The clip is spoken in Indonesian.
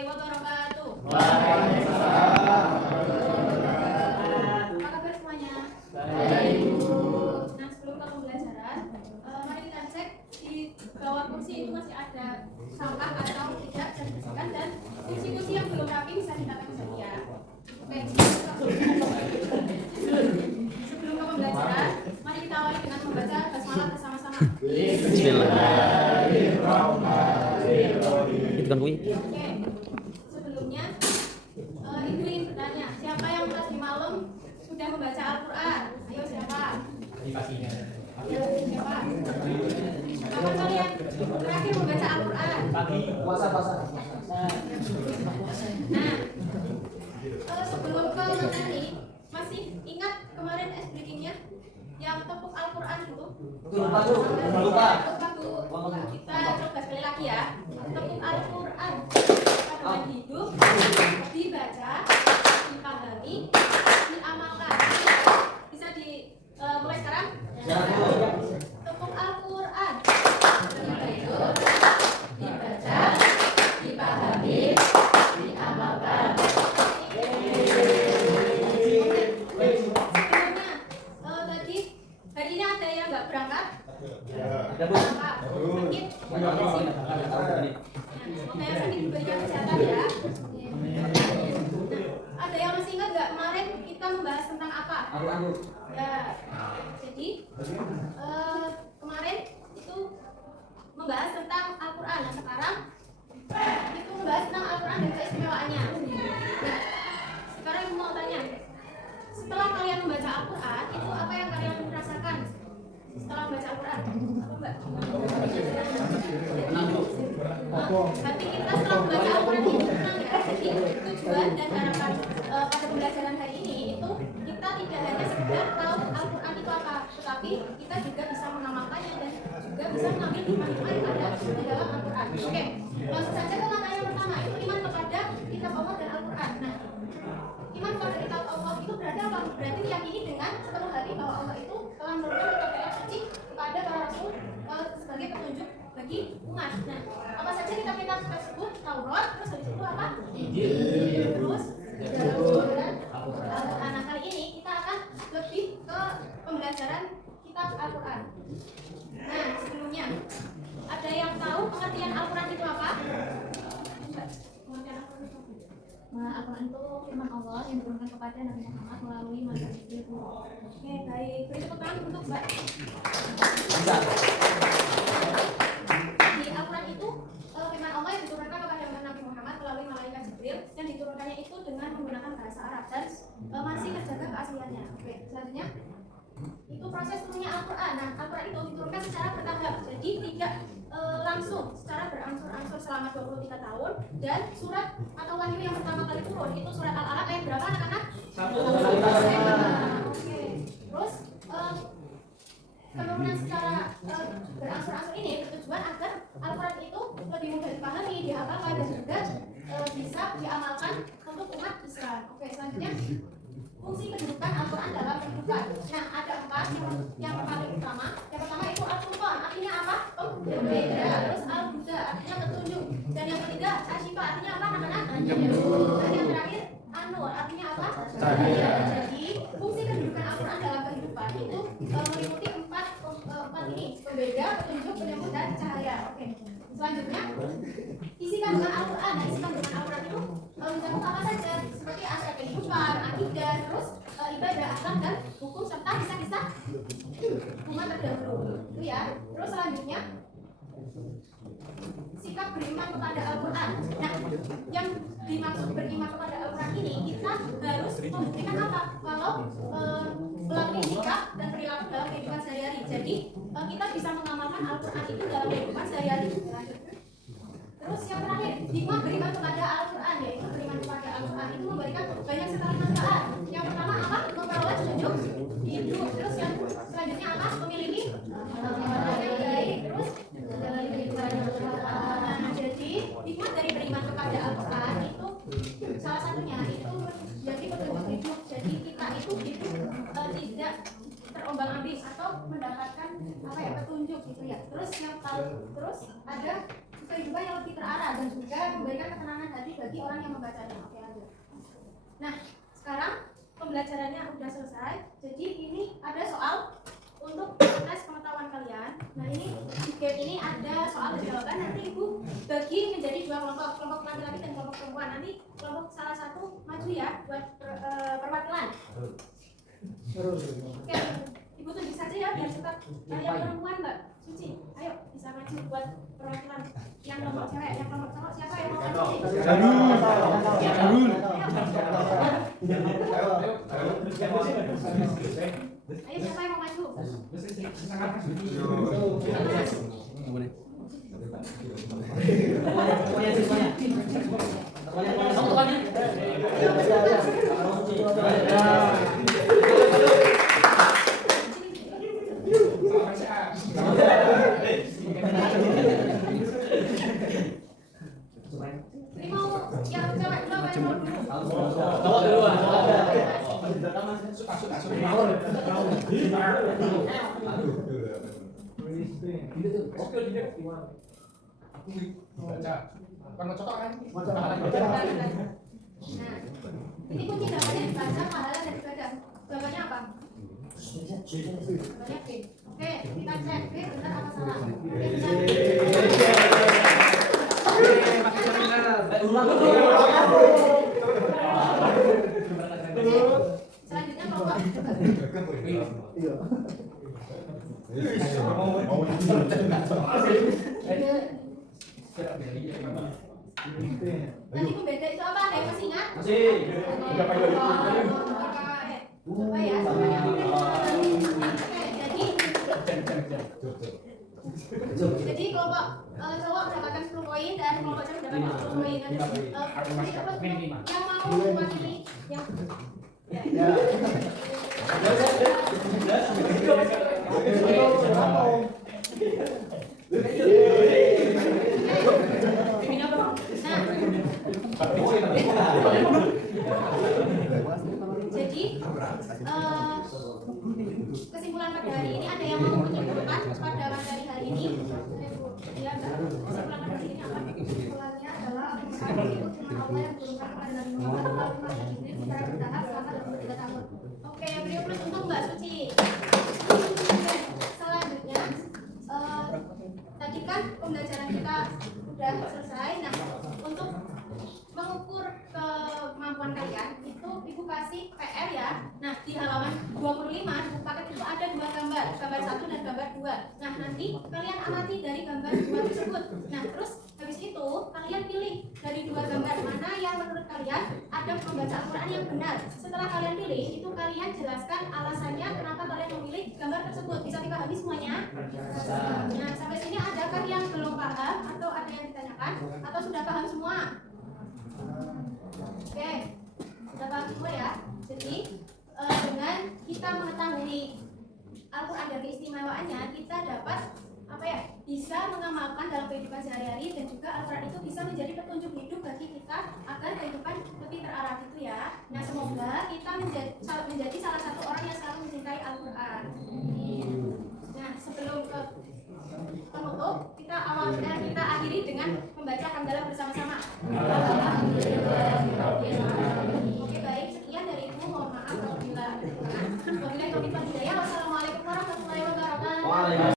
warahmatullahi wabarakatuh. Waalaikumsalam. Apa kabar semuanya? Baik, Bu. Nah, sebelum ke pembelajaran, mari kita cek di bawah kursi itu masih ada sampah atau tidak bisa dibersihkan, dan kursi-kursi yang belum rapi bisa ditata kembali ya. Oke. Sebelum ke pembelajaran, mari kita awali dengan membaca basmalah bersama-sama. Bismillahirrahmanirrahim. Oke. Sebelumnya, Ibu ingin bertanya, siapa yang tadi malam sudah membaca Al-Quran? Ayo siapa? Siapa? Kapan kalian terakhir membaca Al-Quran? Puasa. Nah, sebelum ke materi, masih ingat kemarin breakingnya yang tepuk Al-Quran itu? Lupa. Kita coba sekali lagi ya. Tepuk Al-Quran dengan hidup, dibaca, dipahami, diamalkan. Bisa mulai sekarang? Tepuk Al-Quran dengan hidup, dibaca, dipahami, diamalkan. Sebelumnya, tadi hari ini ada yang nggak berangkat? Berangkat? Sakit? Oke, sakit diberikan kesehatan ya. Nah, ada yang masih ingat nggak kemarin kita membahas tentang apa? Ya, jadi kemarin itu membahas tentang Al-Quran. Nah, sekarang itu membahas tentang Al-Quran dan keistimewaannya. Nah, sekarang aku mau tanya, setelah kalian membaca Al-Quran, itu apa yang kalian rasakan setelah membaca Al-Quran? Apa mbak? Hati kita setelah membaca Al-Quran itu tenang ya. Jadi tujuan dan harapan pada pembelajaran hari ini itu kita tidak hanya sekedar tahu Al-Quran itu apa, tetapi kita juga bisa mengamalkannya dan juga bisa mengambil hikmah-hikmah yang ada di dalam Al-Quran. Oke, langsung saja ke langkah yang pertama, itu iman kepada kitab Allah dan Al-Quran. Nah, iman kepada kitab Allah itu berarti apa? Berarti meyakini dengan sepenuh hati bahwa Allah itu telah menurunkan kitab suci kepada para rasul sebagai petunjuk bagi umat. Nah, apa saja kitab-kitab tersebut? Taurat, terus habis itu apa? Injil, terus Zabur dan Al-Quran. Nah, kali ini kita akan lebih ke pembelajaran kitab Al-Quran. Nah, sebelumnya ada yang tahu pengertian Al-Quran itu apa? Pengertian Al-Quran itu apa? Nah, Al-Quran itu firman Allah yang diturunkan kepada Nabi Muhammad melalui malaikat Jibril. Oke, baik. Beri tepuk tangan untuk Mbak. Di Al-Quran itu firman Allah yang diturunkan kepada Nabi Muhammad melalui malaikat Jibril, dan diturunkannya itu dengan menggunakan bahasa Arab dan masih terjaga keasliannya. Oke, selanjutnya itu proses turunnya Al-Quran. Nah, Al-Quran itu diturunkan secara bertahap, jadi tidak langsung secara berangsur-angsur selama 23 tahun. Dan surat atau wahyu yang pertama kali turun itu surat Al-Alaq ayat berapa anak-anak? 1. Oke. Terus penurunan secara berangsur-angsur ini bertujuan agar Al-Quran itu lebih mudah dipahami, dihafalkan, dan juga bisa diamalkan untuk umat Islam. Oke, selanjutnya fungsi kedudukan Al-Quran dalam kehidupan. Nah, ada 4. Yang paling utama, yang pertama itu Al-Furqan, artinya apa? Pembeda. Terus Al-Huda, artinya petunjuk. Dan yang ketiga Asyifa, artinya apa anak-anak? Dan yang terakhir An-Nur, artinya apa? Cahaya. Jadi fungsi kedudukan Al-Quran dalam kehidupan itu meliputi empat ini: pembeda, petunjuk, penyambut, dan cahaya. Oke. Selanjutnya isi kandungan Al-Quran. Nah, isi kandungan Al-Quran itu mencakup apa saja, seperti aspek kehidupan, akidah, terus ibadah, akhlak, dan hukum, serta kisah-kisah umat terdahulu. Itu ya. Terus selanjutnya sikap beriman kepada Al-Quran. Nah, yang dimaksud beriman kepada Al-Quran ini, kita harus membuktikan apa? Kalau melalui sikap dan perilaku dalam kehidupan sehari-hari. Jadi kita bisa mengamalkan Al-Quran itu dalam kehidupan sehari-hari. Terus yang terakhir, hikmah beriman kepada Al-Quran, yaitu beriman kepada Al-Quran itu memberikan banyak sekali manfaat. Yang pertama apa? Memperoleh petunjuk hidup. Terus yang selanjutnya apa? Memiliki yang baik. Terus jadi hikmah dari beriman kepada Al-Quran itu salah satunya itu menjadi petunjuk hidup. Jadi kita itu hidup tidak terombang-ambing atau mendapatkan apa ya petunjuk gitu ya. Terus yang terus ada kehidupan yang lebih terarah dan juga memberikan ketenangan hati bagi orang yang membacanya. Oke, lanjut. Nah, sekarang pembelajarannya udah selesai. Jadi ini ada soal untuk tes pengetahuan kalian. Nah, ini di game ini ada soal dan jawaban. Nanti ibu bagi menjadi dua kelompok, kelompok laki-laki dan kelompok perempuan. Nanti kelompok salah satu maju ya buat perwakilan. Oke, ibu tunjuk saja ya biar cepat. Yang perempuan Mbak Suci, ayo bisa maju buat perwakilan. Yang kelompok cewek, yang kelompok cowok siapa yang mau maju? Ayo siapa yang mau maju? Ini mau yang cewek dulu apa yang mau dulu? Cowok duluan. Nah, ini kunci jawabannya baca, pahala dan ibadah. Jawabannya apa? Jawabannya B. Oke, kita cek B benar apa salah. Oke, selanjutnya kelompok. Tadi pembeda itu apa? Ada yang masih ingat? Masih. Coba ya, semuanya. Oke, jadi kelompok cowok mendapatkan 10 poin dan kelompok cewek mendapatkan 10 poin. Yang mau mewakili yang jadi kesimpulan pada hari ini ada yang mau menyimpulkan pada materi hari ini? Ya, kesimpulan pada hari ini apa? Kesimpulannya adalah Al-Quran itu firman Allah yang diturunkan kepada Nabi Muhammad melalui Nabi Jibril secara bertahap selama 23 tahun. Oke, beri plus untuk Mbak Suci. Oke, selanjutnya tadi kan pembelajaran kita sudah selesai. Nah, untuk mengukur kemampuan kalian itu ibu kasih PR ya. Nah, di halaman 25 di buku paket itu ada dua gambar 1 dan gambar 2. Nah, nanti kalian amati dari gambar 2 tersebut. Nah, terus habis itu kalian pilih dari dua gambar mana yang menurut kalian ada pembaca Al-Quran yang benar. Setelah kalian pilih, itu kalian jelaskan alasannya kenapa kalian memilih gambar tersebut. Bisa dipahami semuanya? Nah, sampai sini adakah yang belum paham atau ada yang ditanyakan atau sudah paham semua? Oke, sudah paham semua ya. Jadi dengan kita mengetahui Al-Quran dan keistimewaannya, kita dapat apa ya, bisa mengamalkan dalam kehidupan sehari-hari dan juga Al-Quran itu bisa menjadi petunjuk hidup bagi kita agar kehidupan lebih terarah gitu ya. Nah, semoga kita menjadi salah satu orang yang selalu mencintai Al-Quran. Nah, sebelum ke penutup, kita akhiri dengan membaca hamdalah bersama-sama. Alhamdulillah.